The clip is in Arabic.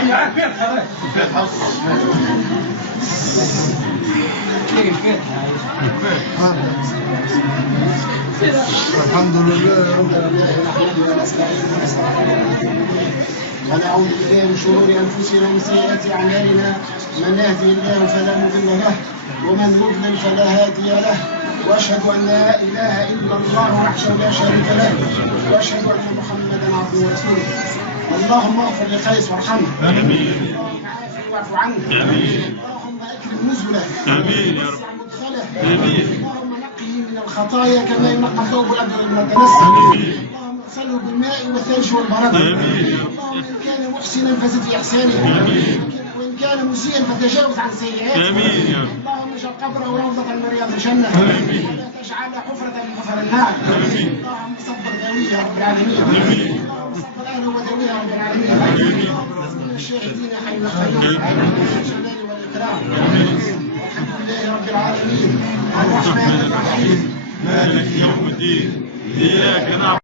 الحمد لله رب العالمين ونعوذ بالله من شرور انفسنا ومن سيئات اعمالنا، من يهده الله فلا مضل له ومن يضلل فلا هادي له، واشهد ان لا اله الا الله وحده لا شريك له، واشهد ان محمدا عبده ورسوله. اللهم اغفر لقيس وارحمه، امين. اللهم عافه واعف عنه، امين. اللهم اكرم نزله، امين يا رب، مدخله، امين. اللهم نقه من الخطايا كما ينقى الثوب الابيض من الدنس، امين. اللهم اغسله بالماء والثلج والبرد، امين. اللهم ان كان محسنا فزد في احسانه، امين. وان كان مسيئا فتجاوز عن سيئاته، امين يا رب. اللهم اجعل قبره روضه من رياض الجنه، امين. ولا تجعل حفره من حفر النار، امين. اللهم صبر ذويه يا رب العالمين، امين. صبر اهله وذويه يا رب العالمين، امين. الشاهدين حي القيوم الجلال والاكرام، امين. والحمد لله رب العالمين الرحمن الرحيم مالك يوم الدين، اياك نعبد